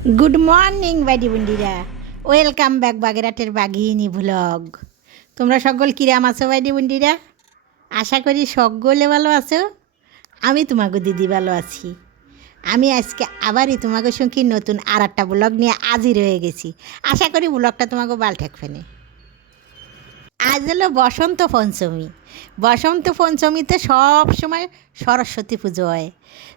Good morning বাড়ি বন্ডিরা, welcome back বাগেরহাটের বাঘিনী vlog. তোমরা সকল কিরাম আছো বাড়ি বন্ডিরা? আশা করি সকলে ভালো আছো। আমি তোমাকে দিদি ভালো আছি। আমি আজকে আবারই তোমাকে সঙ্গে নতুন আর একটা ব্লগ নিয়ে হাজির হয়ে গেছি। আশা করি ব্লগটা তোমাকে ভালো ঠেকবে না। আজ হলো বসন্ত পঞ্চমী। বসন্ত পঞ্চমীতে সব সময় সরস্বতী পুজো হয়।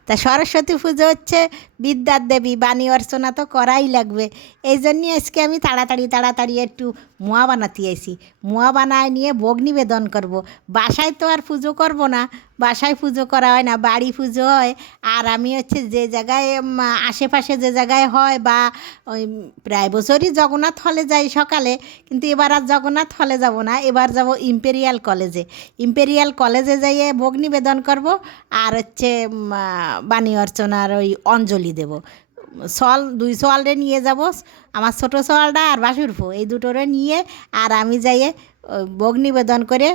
তা সরস্বতী পুজো হচ্ছে বিদ্যার দেবী, বাণী অর্চনা তো করাই লাগবে। এই জন্যই আজকে আমি তাড়াতাড়ি একটু মোয়া বানাতে আইছি। মোয়া বানায় নিয়ে ভোগ নিবেদন করব। বাসায় তো আর পুজো করব না, বাসায় পুজো করা হয় না, বাড়ি পুজো হয়। আর আমি হচ্ছে যে জায়গায় আশেপাশে যে জায়গায় হয় বা ওই প্রায় বছরই জগন্নাথ হলে যাই সকালে, কিন্তু এবার আর জগন্নাথ হলে যাব না, এবার যাব ইম্পেরিয়াল কলেজে। ইম্পেরিয়াল কলেজে যাইয়ে ভোগ নিবেদন করব আর হচ্ছে বাণী অর্চনার ওই অঞ্জলি দেব। দুই সোয়ালরে নিয়ে যাব, আমার ছোটো সোয়ালটা আর বাসুরফো, এই দুটোরে নিয়ে আর আমি যাইয়ে ভোগ নিবেদন করে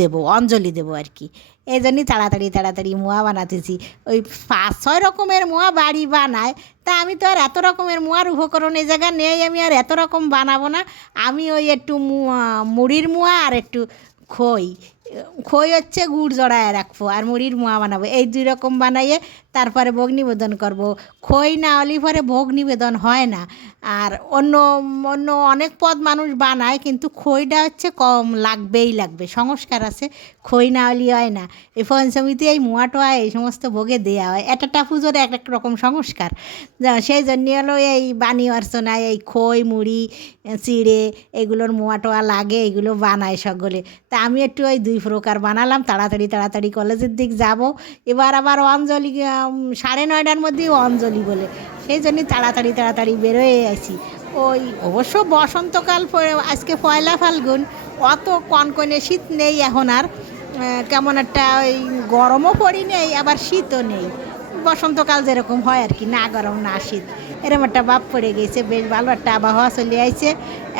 দেবো, অঞ্জলি দেবো আর কি। এই জন্যই তাড়াতাড়ি মোয়া বানাতেছি। ওই 5-6 রকমের মোয়া বাড়ি বানায়, তা আমি তো আর এত রকমের মোয়ার উপকরণ এই জায়গা নেই, আমি আর এত রকম বানাবো না। আমি ওই একটু মুড়ির মোয়া আর একটু খই খই হচ্ছে গুড় জড়ায় রাখবো, আর মুড়ির মোয়া বানাবো। এই 2 রকম বানাইয়ে তারপরে ভোগ নিবেদন করব। খই না হলে পরে ভোগ নিবেদন হয় না। আর অন্য অন্য অনেক পদ মানুষ বানায়, কিন্তু খইটা হচ্ছে কম লাগবে, সংস্কার আছে, খই না হলে হয় না। এই পঞ্চমীতে এই মোয়া টোয়া এই সমস্ত ভোগে দেওয়া হয়, একটা পুজোর এক এক রকম সংস্কার। সেই জন্য হলো এই বাণী অর্চনায় এই খই মুড়ি চিড়ে এগুলোর মোয়া টোয়া লাগে, এগুলো বানায় সকলে। তা আমি একটু ওই 2 প্রকার বানালাম, তাড়াতাড়ি কলেজের দিক যাব। এবার আবার অঞ্জলি 9:30টার মধ্যেই অঞ্জলি বলে, সেই জন্যই তাড়াতাড়ি বেরোয় আছি। ওই অবশ্য বসন্তকাল, আজকে 1 ফাল্গুন, অত কনকনে শীত নেই এখন আর। কেমন একটা ওই গরমও পড়ি নেই, আবার শীতও নেই। বসন্তকাল যেরকম হয় আর কি, না গরম না শীত, এরকম একটা ভাব পড়ে গেছে। বেশ ভালো একটা আবহাওয়া চলে আইছে।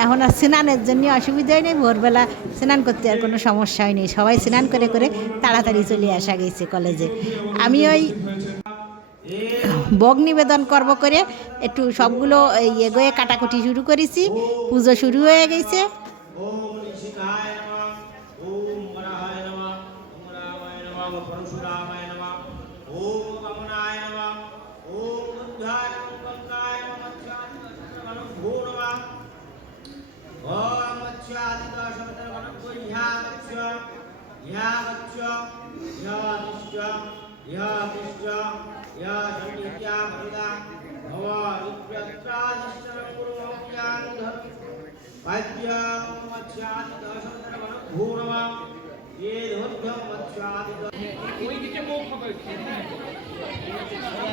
এখন আর স্নানের জন্য অসুবিধাই নেই, ভোরবেলা স্নান করতে আর কোনো সমস্যা হয়নি। সবাই স্নান করে তাড়াতাড়ি চলে আসা গেছে কলেজে। আমি ওই ভোগ নিবেদন করব করে একটু সবগুলো এগোয়ে কাটাকুটি শুরু করেছি। পুজো শুরু হয়ে গেছে।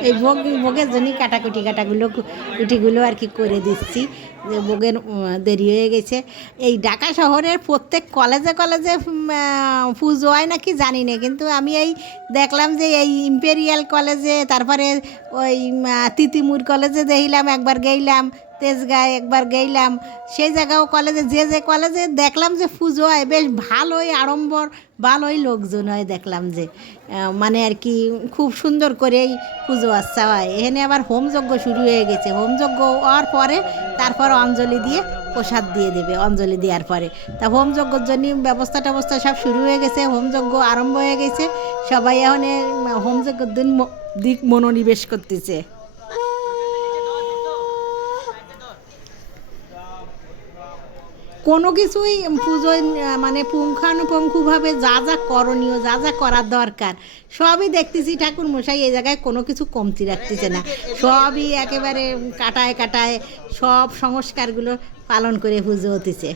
এই ভোগের জন্যই কুটিগুলো আর কি করে দিচ্ছি, যে ভোগের দেরি হয়ে গেছে। এই ঢাকা শহরের প্রত্যেক কলেজে পুজো হয় নাকি জানি না, কিন্তু আমি এই দেখলাম যে এই ইম্পেরিয়াল কলেজে, তারপরে ওই তিতিমুর কলেজে দেখলাম, একবার গেলাম তেজগাঁয়, একবার গেলাম। সেই জায়গাও কলেজে যে কলেজে দেখলাম যে পুজো হয়, বেশ ভালোই আড়ম্বর, ভালোই লোকজন হয়। দেখলাম যে মানে আর কি খুব সুন্দর করেই পুজো আচ্ছা হয়। এখানে আবার হোমযজ্ঞ শুরু হয়ে গেছে। হোমযজ্ঞ হওয়ার পরে তারপর অঞ্জলি দিয়ে প্রসাদ দিয়ে দেবে, অঞ্জলি দেওয়ার পরে। তা হোমযজ্ঞর জন্য ব্যবস্থা সব শুরু হয়ে গেছে, হোমযজ্ঞ আরম্ভ হয়ে গেছে। সবাই এখন হোমযজ্ঞের দিক মনোনিবেশ করতেছে। কোনো কিছুই পুজোয় মানে পুঙ্খানুপুঙ্খভাবে যা যা করণীয়, যা যা করার দরকার সবই দেখতেছি ঠাকুর মশাই এই জায়গায় কোনো কিছু কমতি রাখতেছে না। সবই একেবারে কাটায় সব সংস্কারগুলো পালন করে পুজো হতেছে।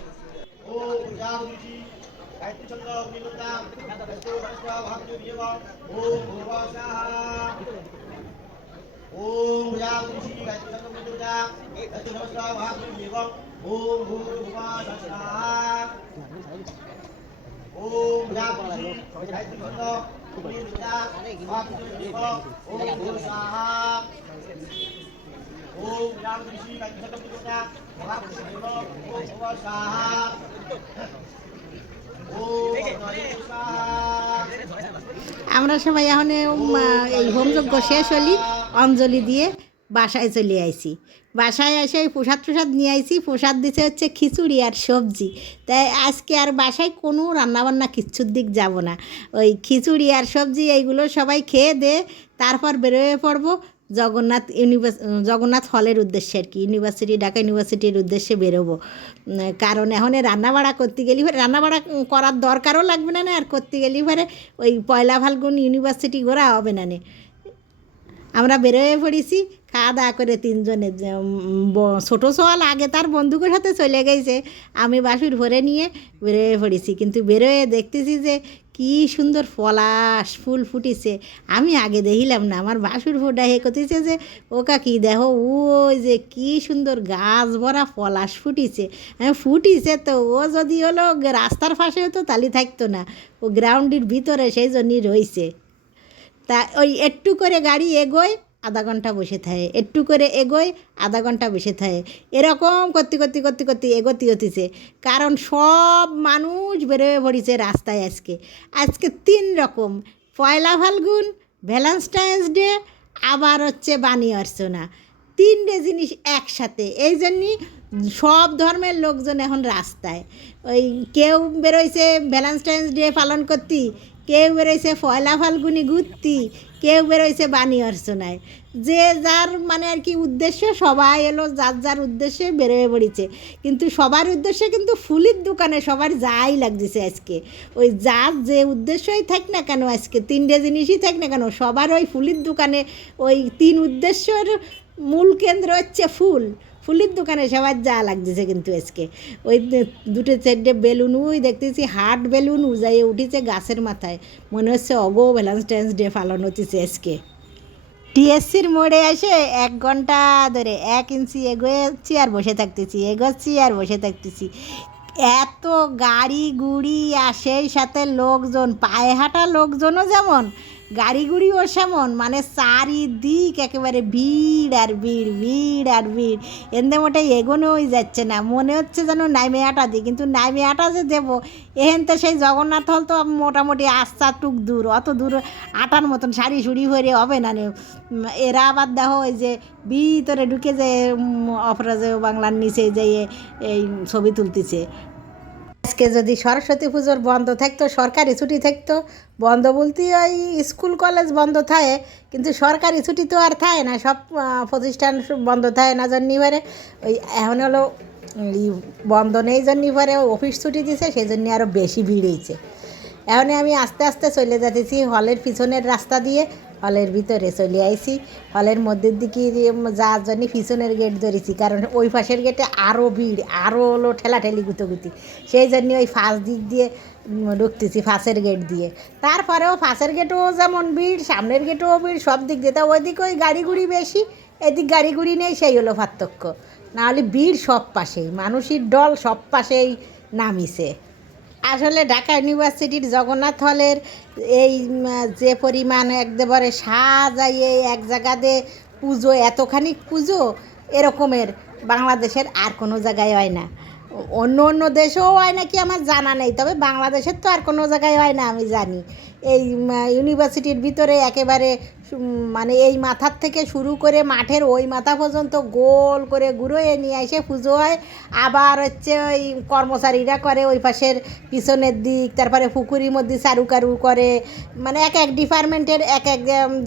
আমরা সবাই এখন এই হোমযজ্ঞ শেষ হলি অঞ্জলি দিয়ে বাসায় চলে আইছি। বাসায় এসে ওই প্রসাদ টসাদ নিয়ে আইছি। প্রসাদ দিছে হচ্ছে খিচুড়ি আর সবজি। তাই আজকে আর বাসায় কোনো রান্নাবান্না কিচ্ছুর দিক যাব না। ওই খিচুড়ি আর সবজি এইগুলো সবাই খেয়ে দে, তারপর বেরোয় পড়বো জগন্নাথ হলের উদ্দেশ্যে আর কি, ঢাকা ইউনিভার্সিটির উদ্দেশ্যে বেরোবো। কারণ এখন রান্নাবাড়া করতে গেলে রান্নাবাড়া করার দরকারও লাগবে না, আর করতে গেলে ওই পয়লা ফাল্গুন ইউনিভার্সিটি ঘোরা হবে না। আমরা বেরোয় পড়েছি খাওয়া দাওয়া করে তিনজনে। ছোটো সোয়াল আগে তার বন্ধুকের সাথে চলে গেছে, আমি বাসুর ভরে নিয়ে বেরোয় পড়েছি। কিন্তু বেরোয় দেখতেছি যে কি সুন্দর পলাশ ফুল ফুটিছে, আমি আগে দেখিলাম না। আমার বাসুর ফোটা হে করতেছে যে ও কাকি দেখো ওই যে কি সুন্দর গাছ ভরা পলাশ ফুটিছে। ফুটিছে তো ও যদি হলো রাস্তার পাশে হতো তাহলে থাকতো না, ও গ্রাউন্ডের ভিতরে সেই জন্যই রয়েছে। তা ওই একটু করে গাড়ি এগোয়, আধা ঘন্টা বসে থাকে, একটু করে এগোয়, আধা ঘন্টা বসে থাকে, এরকম করতে করতে করতে করতে এগোতে হতেছে। কারণ সব মানুষ বেরোয় পড়েছে রাস্তায় আজকে। আজকে 3 রকম, পয়লা ফাল্গুন, ভ্যালেন্টাইন্স ডে, আবার হচ্ছে বাণী অর্চনা, 3টে জিনিস একসাথে। এই জন্যই সব ধর্মের লোকজন এখন রাস্তায়। ওই কেউ বেরোইছে ভ্যালেন্টাইন্স ডে পালন করতে, কেউ বেরোইছে পয়লা ফাল্গুনি ঘুরতি, কেউ বেরোইছে বাণী অর্চনায়। যে যার মানে আর কি উদ্দেশ্য, সবাই এলো যার যার উদ্দেশ্যে বেরোয় পড়েছে। কিন্তু সবার উদ্দেশ্যে কিন্তু ফুলের দোকানে সবার যাই লাগতেছে আজকে। ওই যার যে উদ্দেশ্যই থাক না কেন, আজকে 3টে জিনিসই থাক না কেন, সবার ওই ফুলের দোকানে ওই 3 উদ্দেশ্যের মূল কেন্দ্র হচ্ছে ফুল। ফুলের দোকানে সবার যা লাগতেছে কিন্তু আজকে। ওই 2-4টে বেলুন ওই দেখতেছি হার্ট বেলুন উজাইয়ে উঠেছে গাছের মাথায়, মনে হচ্ছে অগো ভ্যালেন্টাইন্স ডে পালন হতেছে আজকে। টিএসসির মোড়ে এসে 1 ঘন্টা ধরে 1 ইঞ্চি এগোচ্ছি আর বসে থাকতেছি, এগোচ্ছি আর বসে থাকতেছি। এত গাড়ি গুড়ি আর সেই সাথে লোকজন, পায়ে হাঁটা লোকজনও যেমন, গাড়ি গুড়িও সেমন, মানে চারিদিক একেবারে ভিড় আর ভিড়, ভিড় আর ভিড়। এতে মোটে এগোনোই যাচ্ছে না, মনে হচ্ছে যেন নাইমে আটা দিই। কিন্তু নাইমে আটা যে দেবো, এহেন তো সেই জগন্নাথ হল তো মোটামুটি টুক দূর, অত দূর আটার মতন সারি সুড়ি হয়ে হবে না। এরা আবার দেখো ওই যে ভিতরে ঢুকে যে অপরাজেয় বাংলার নিচে যেয়ে এই ছবি তুলতেছে। আজকে যদি সরস্বতী পুজোর বন্ধ থাকতো, সরকারি ছুটি থাকতো, বন্ধ বলতে ওই স্কুল কলেজ বন্ধ থাকে, কিন্তু সরকারি ছুটি তো আর থাকে না, সব প্রতিষ্ঠান বন্ধ থাকে না। জন্যই পারে ওই এখন হলো বন্ধ নেই, জন্যই পারে অফিস ছুটি দিছে, সেই জন্য আরও বেশি ভিড় হয়েছে। এখন আমি আস্তে আস্তে চলে যাচ্ছি হলের পিছনের রাস্তা দিয়ে, হলের ভিতরে চলে আইছি। হলের মধ্যের দিকে যাওয়ার জন্য পিছনের গেট ধরেছি, কারণ ওই পাশের গেটে আরও ভিড়, আরও হলো ঠেলাঠেলি গুতোগুতি, সেই জন্য ওই ফাঁস দিক দিয়ে ঢুকতেছি, ফাঁসের গেট দিয়ে। তারপরেও ফাঁসের গেটও যেমন ভিড়, সামনের গেটেও ভিড়, সব দিক দিয়ে। তা ওইদিকে ওই গাড়ি গুড়ি বেশি, এদিক গাড়ি গুড়ি নেই, সেই হলো পার্থক্য। নাহলে ভিড় সব পাশেই, মানুষের দল সব পাশেই নামিছে। আসলে ঢাকা ইউনিভার্সিটির জগন্নাথ হলের এই যে পরিমাণ একবারে সাজাইয়ে এক জায়গাতে পুজো, এতখানি পুজো এরকমের বাংলাদেশের আর কোনো জায়গায় হয় না। অন্য অন্য দেশেও হয় নাকি আমার জানা নেই, তবে বাংলাদেশের তো আর কোনো জায়গায় হয় না আমি জানি। এই ইউনিভার্সিটির ভিতরে একেবারে মানে এই মাথার থেকে শুরু করে মাঠের ওই মাথা পর্যন্ত গোল করে ঘুরোয় নিয়ে এসে পুজো হয়। আবার হচ্ছে ওই কর্মচারীরা করে ওই পাশের পিছনের দিক, তারপরে পুকুরির মধ্যে চারুকারু করে, মানে এক এক ডিপার্টমেন্টের এক এক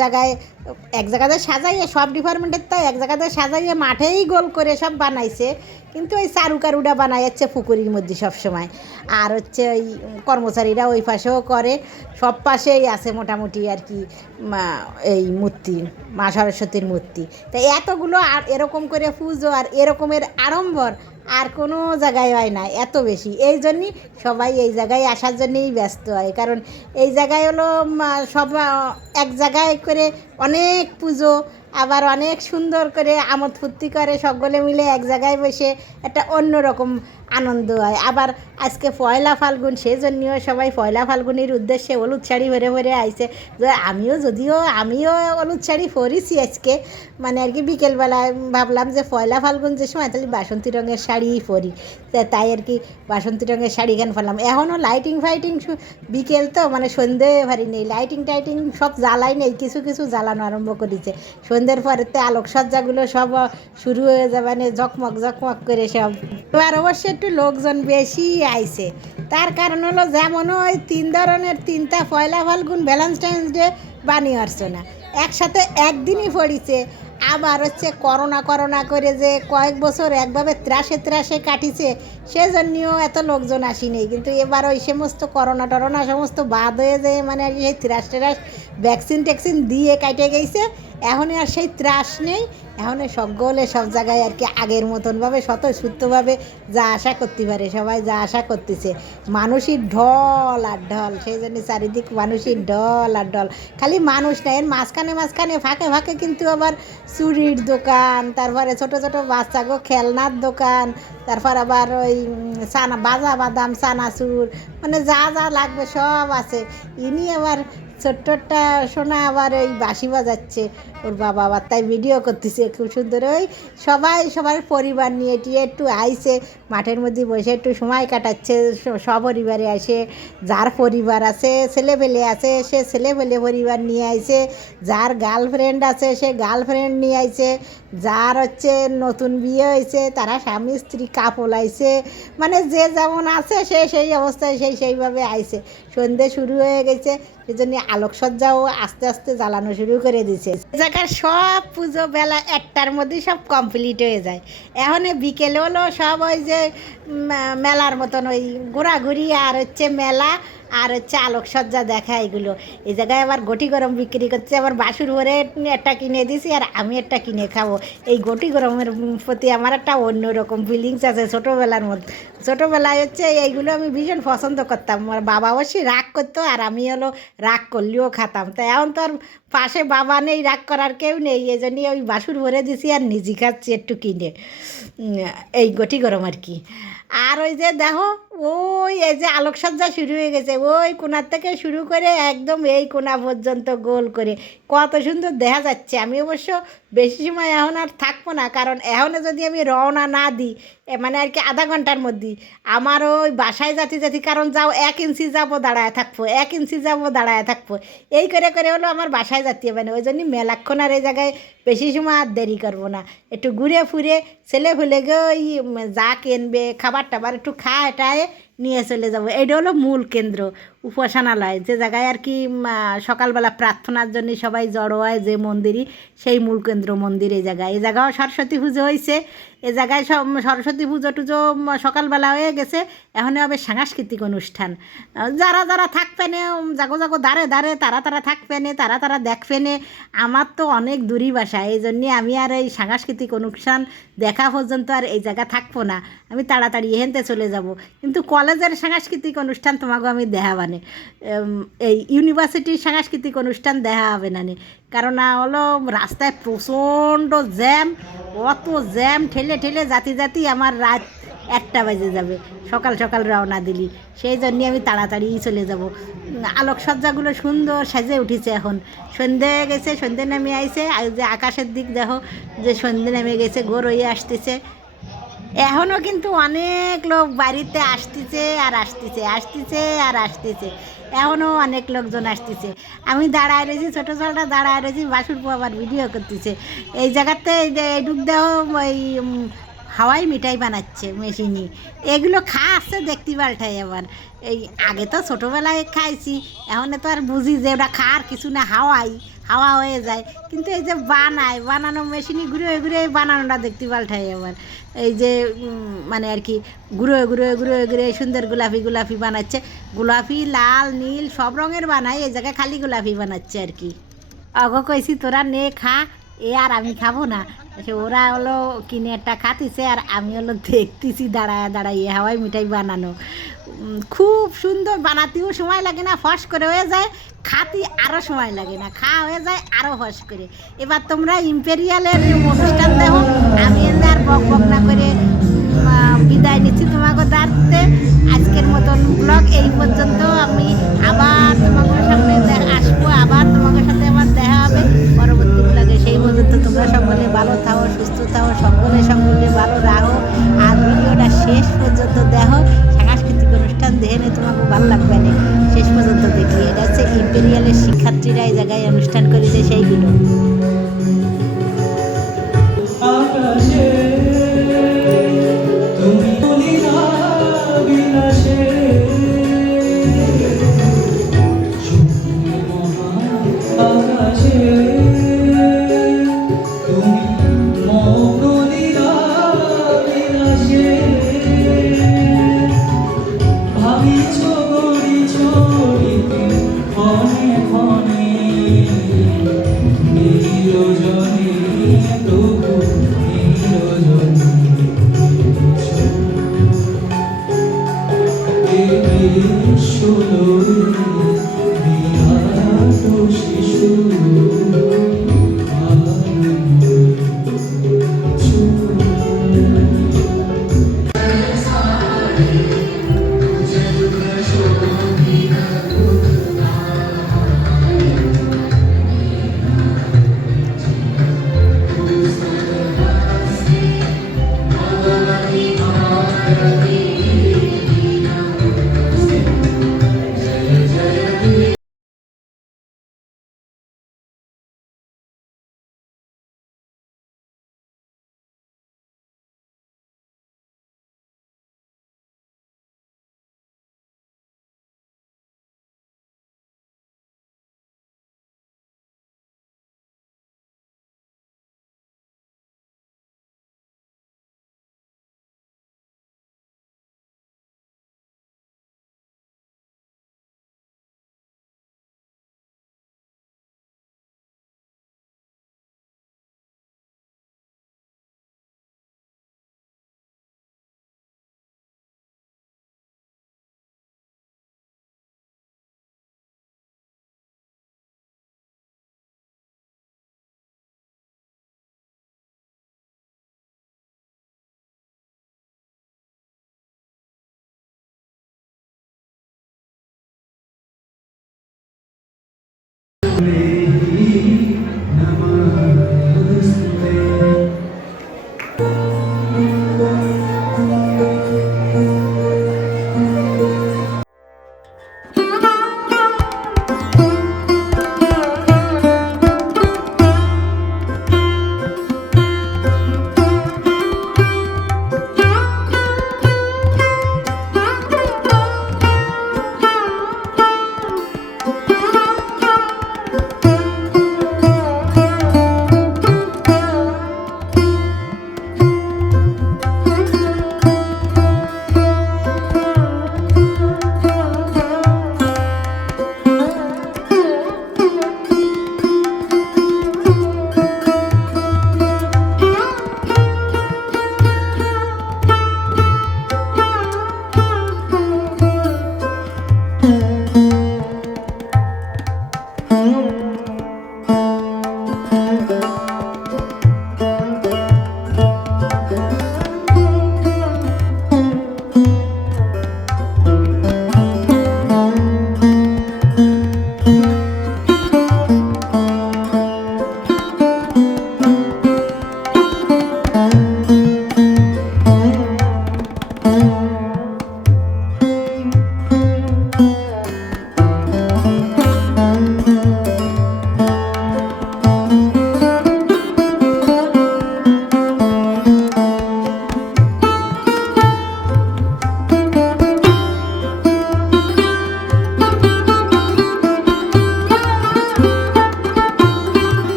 জায়গায়, এক জায়গাতে সাজাইয়ে সব ডিপার্টমেন্টের তাই এক জায়গাতে সাজাইয়ে মাঠেই গোল করে সব বানাইছে। কিন্তু ওই চারুকারুটা বানাই যাচ্ছে পুকুরির মধ্যে সবসময়। আর হচ্ছে ওই কর্মচারীরা ওই পাশেও করে, সব পাশেই আছে মোটামুটি আর কি এই মূর্তি, মা সরস্বতীর মূর্তি। তাই এতগুলো আর এরকম করে পুজো আর এরকমের আড়ম্বর আর কোনো জায়গায় হয় না এত বেশি। এই জন্যই সবাই এই জায়গায় আসার জন্যই ব্যস্ত হয়, কারণ এই জায়গায় হলো সব এক জায়গায় করে অনেক পুজো, আবার অনেক সুন্দর করে আমোদ ফুর্তি করে, সকলে মিলে এক জায়গায় বসে একটা অন্যরকম আনন্দ হয়। আবার আজকে পয়লা ফাল্গুন, সেই জন্যও সবাই পয়লা ফাল্গুনের উদ্দেশ্যে হলুদ শাড়ি ভরে ভরে আইছে। আমিও হলুদ শাড়ি পরেছি আজকে, মানে আর কি বিকেলবেলায় ভাবলাম যে পয়লা ফাল্গুন যে সময় তাহলে বাসন্তী রঙের শাড়িই পরি, তাই আর কি বাসন্তী রঙের শাড়ি গান ফেললাম। এখনও লাইটিং ফাইটিং বিকেল তো, মানে সন্ধে ভারী নেই, লাইটিং টাইটিং সব জ্বালাই নেই, কিছু কিছু জ্বালানো আরম্ভ করেছে। সন্ধ্যের পরেতে আলোকসজ্জাগুলো সব শুরু হয়ে যাবে, মানে ঝকমক ঝকমক করে সব। এবার অবশ্যই একটু লোকজন বেশি আইছে, তার কারণ হলো যেমন ওই 3 ধরনের 3টা পয়লা ফাল্গুন ভ্যালেন্টাইন্স ডে বানিয়ে আসছে না, একসাথে একদিনই পড়িছে। আবার হচ্ছে করোনা করোনা করে যে কয়েক বছর একভাবে ত্রাসে ত্রাসে কাটিছে, সেজন্যও এত লোকজন আসেনি। কিন্তু এবার ওই সমস্ত করোনা টরোনা সমস্ত বাদ হয়ে যায়, মানে আর সেই ত্রাস ট্রাস ভ্যাকসিন ট্যাকসিন দিয়ে কাটে গেছে, এখন আর সেই ত্রাস নেই। এখন সকলে সব জায়গায় আর কি আগের মতনভাবে স্বতঃস্ফূর্তভাবে যা আশা করতে পারে, সবাই যা আশা করতেছে। মানুষের ঢল আর ঢল, সেই জন্য চারিদিক মানুষের ঢল আর ঢল। খালি মানুষ না, এর মাঝখানে মাঝখানে ফাঁকে ফাঁকে কিন্তু আবার চুরির দোকান, তারপরে ছোটো ছোটো বাচ্চাগো খেলনার দোকান, তারপর আবার ওই চানা বাজা বাদাম চানাচুর, মানে যা যা লাগবে সব আছে। ইনি আবার ছোট্টটা শোনা আবার ওই বাঁশি বাজাচ্ছে, ওর বাবা আবার তাই ভিডিও করতেছে খুব সুন্দর। ওই সবাই সবার পরিবার নিয়ে টিয়ে একটু আইছে, মাঠের মধ্যে বসে একটু সময় কাটাচ্ছে সপরিবারে। আসে যার পরিবার আছে ছেলেপেলে আছে সে ছেলেপেলে পরিবার নিয়ে আইছে, যার গার্লফ্রেন্ড আছে সে গার্লফ্রেন্ড নিয়ে আইছে, যার হচ্ছে নতুন বিয়ে হয়েছে তারা স্বামী স্ত্রী কাপল আইছে, মানে যে যেমন আছে সে সেই অবস্থায় সেইভাবে আইছে। সন্ধে শুরু হয়ে গেছে, সেজন্য আলোকসজ্জাও আস্তে আস্তে জ্বালানো শুরু করে দিছে। জায়গার সব পুজো বেলা 1টার মধ্যে সব কমপ্লিট হয়ে যায়। এখন বিকেলে হলো সব ওই যে মেলার মতন ওই ঘোরাঘুরি আর হচ্ছে মেলা আর হচ্ছে আলোকসজ্জা দেখা, এগুলো। এই জায়গায় আবার গটি গরম বিক্রি করছে, আবার বাসুর ভরে একটা কিনে দিছি আর আমি একটা কিনে খাবো। এই গটি গরমের প্রতি আমার একটা অন্যরকম ফিলিংস আছে ছোটোবেলার মধ্যে। ছোটোবেলায় হচ্ছে এইগুলো আমি ভীষণ পছন্দ করতাম। আমার বাবা অবশ্যই রাগ করতো আর আমি হলো রাগ করলেও খাতাম। তাই এখন তো আর পাশে বাবা নেই, রাগ করার কেউ নেই, এই জন্যই ওই বাসুর ভরে দিছি আর নিজে খাচ্ছি একটু কিনে এই গটি গরম আর কি। আর ওই যে দেখো ওই এই যে আলোকসজ্জা শুরু হয়ে গেছে, ওই কোণার থেকে শুরু করে একদম এই কোণা পর্যন্ত গোল করে কত সুন্দর দেখা যাচ্ছে। আমি অবশ্য বেশি সময় এখন আর থাকবো না, কারণ এখনও যদি আমি রওনা না দিই মানে আর কি আধা ঘন্টার মধ্যে আমার ওই বাসায় যাতে কারণ যাও 1 ইঞ্চি যাবো দাঁড়ায় থাকবো, 1 ইঞ্চি যাবো দাঁড়ায় থাকবো, এই করে করে হলো আমার বাসায় যাতে হবে না। ওই জন্য মেলাক্ষণ আর এই জায়গায় বেশি সময় আর দেরি করবো না, একটু ঘুরে ফুরে ছেলে ফেলে গিয়ে ওই যা কিনবে খাবার টাবার একটু খায় টায় নিয়ে চলে যাব। এটা হলো মূল কেন্দ্র উপাসনালয়, যে জায়গায় আর কি সকালবেলা প্রার্থনার জন্য সবাই জড়ো হয়, যে মন্দিরই সেই মূল কেন্দ্র মন্দির। এই জায়গাও সরস্বতী পুজো হয়েছে, এ জায়গায় সব সরস্বতী পুজো টুজো সকালবেলা হয়ে গেছে। এখন হবে সাংস্কৃতিক অনুষ্ঠান, যারা যারা থাকবে না জাগো জাগো দাঁড়ে দাঁড়ে তারা থাকবে না, তারা দেখবে না। আমার তো অনেক দূরই বাসা, এই জন্যে আমি আর এই সাংস্কৃতিক অনুষ্ঠান দেখা পর্যন্ত আর এই জায়গা থাকবো না, আমি তাড়াতাড়ি এহেনতে চলে যাব। কিন্তু কলেজের সাংস্কৃতিক অনুষ্ঠান তোমাকে আমি দেখাবানে, এই ইউনিভার্সিটির সাংস্কৃতিক অনুষ্ঠান দেখা হবে না, কারণ হলো রাস্তায় প্রচণ্ড জ্যাম, অত জ্যাম ঠেলে ঠেলে জাতি আমার রাত 1টা বেজে যাবে সকাল সকাল রওনা দিলি, সেই জন্যে আমি তাড়াতাড়ি চলে যাব। আলোকসজ্জাগুলো সুন্দর সাজে উঠেছে, এখন সন্ধে গেছে, সন্ধে নেমে আইছে, আর যে আকাশের দিক দেখো যে সন্ধে নেমে গেছে, গোর হয়ে আসতেছে। এখনও কিন্তু অনেক লোক বাড়িতে আসতেছে আর আসতেছে, এখনও অনেক লোকজন আসতেছে। আমি দাঁড়ায় রয়েছি, ছোটো ছোটোটা দাঁড়ায় রয়েছি, বাসুর আবার ভিডিও করতেছে। এই জায়গাতে এইটুক দেহ ওই হাওয়াই মিঠাই বানাচ্ছে মেশিনই, এগুলো খাচ্ছে দেখতে পাল্টাই। আবার এই আগে তো ছোটোবেলায় খাইছি, এখন তো আর বুঝি যে ওটা খাওয়ার কিছু না, হাওয়া হয়ে যায়। কিন্তু এই যে বানানো মেশিনই ঘুরে বানানোটা দেখতে পাল্টাই। আবার এই যে মানে আর কি ঘুরে সুন্দর গোলাপি বানাচ্ছে, গোলাপি লাল নীল সব রঙের বানায়, এই জায়গায় খালি গোলাপি বানাচ্ছে আর কি। অগো কইছি তোরা নে খা, আর আমি খাবো না। ওরা হলো কিনে একটা খাতিছে আর আমি হলো দেখতেছি দাঁড়ায় হাওয়াই মিঠাই বানানো। খুব সুন্দর, বানাতেও সময় লাগে না, ফস করে হয়ে যায়, খাতি আরও সময় লাগে না, খাওয়া হয়ে যায় আরও ফস করে। এবার তোমরা ইম্পেরিয়ালের অনুষ্ঠান দেখো, আমি আর বক না করে বিদায় নিচ্ছি তোমাকে দাঁড়তে। আজকের মতন ব্লগ এই পর্যন্ত, আমি আবার তোমাদের সামনে আসবো, আবার তোমাদের সাথে আমার দেখা হবে পরবর্তী ব্লগে। সেই পর্যন্ত তোমরা সকলে ভালো থাকো, সুস্থ থাকো, সকলে ভালো রাখো, আর ভিডিওটা শেষ পর্যন্ত দেখো। সাংস্কৃতিক অনুষ্ঠান দেখে তোমাকে ভালো লাগবে না, শেষ পর্যন্ত দেখি। এটা হচ্ছে ইম্পেরিয়ালের শিক্ষার্থীরা এই জায়গায় অনুষ্ঠান করেছে সেইগুলো। ভুলে